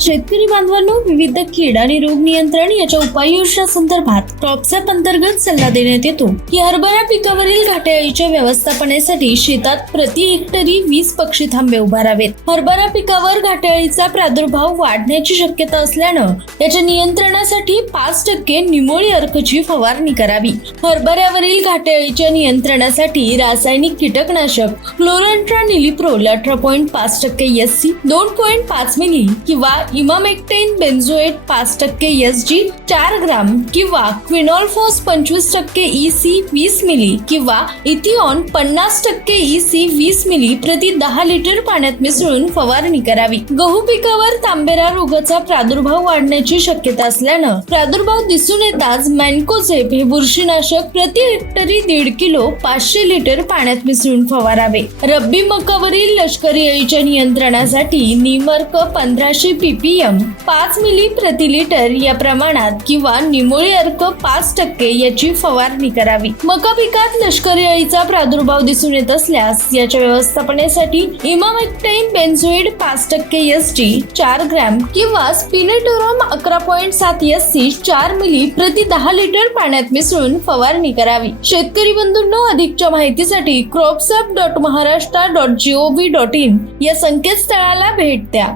शेतकरी बांधवांनो विविध कीड आणि रोग नियंत्रण याच्या उपाययोजना संदर्भात क्रॉपसॅप अंतर्गत सल्ला देण्यात येतो. की हरभरा पिकावरील घाटेअळीच्या व्यवस्थापनेसाठी शेतात प्रति हेक्टरी वीस पक्षी थांबे उभारावेत. हरभरा पिकावर घाटेअळीचा प्रादुर्भाव वाढण्याची शक्यता असल्यानं याच्या नियंत्रणासाठी पाच टक्के निमोळी अर्कची फवारणी करावी. हरभऱ्यावरील घाटेअळीच्या नियंत्रणासाठी रासायनिक कीटकनाशक क्लोरंट्रा निलिप्रोल अठरा पॉईंट पाच टक्के एस सी दोन पॉईंट पाच मिली किंवा इमामेक्टेन बेन्झोएट पाच टक्के एस जी चार ग्राम किंवा क्विनॉल्फॉस पंचवीस टक्के ई सी वीस मिली किंवा इथिऑन पन्नास टक्के ई सी वीस मिली प्रति दहा लिटर पाण्यात मिसळून फवारणी करावी. गहू पिकावर तांबेरा रोगाचा प्रादुर्भाव वाढण्याची शक्यता असल्यानं प्रादुर्भाव दिसून येताच मॅन्कोझेप हे बुरशीनाशक प्रति हेक्टरी दीड किलो पाचशे लिटर पाण्यात मिसळून फवारावे. रब्बी मकावरील लष्करी अळीच्या नियंत्रणासाठी निमर्क पंधराशे पीपीएम पाच मिली प्रति लिटर या प्रमाणात किंवा निमोळी अर्क पाच टक्के याची फवारणी करावी. मका पिकात लष्करी अळीचा प्रादुर्भाव दिसून येत असल्यास याच्या व्यवस्थापनेसाठी इमामेक्टाईन बेन्झोइड पाच टक्के एस टी चार ग्रॅम किंवा स्पिनेटोरम अकरा पॉईंट सात एस सी चार मिली प्रति दहा लिटर पाण्यात मिसळून फवारणी करावी. शेतकरी बंधूंनो अधिकच्या माहितीसाठी cropsap dot Maharashtra dot gov dot in या संकेतस्थळाला भेट द्या.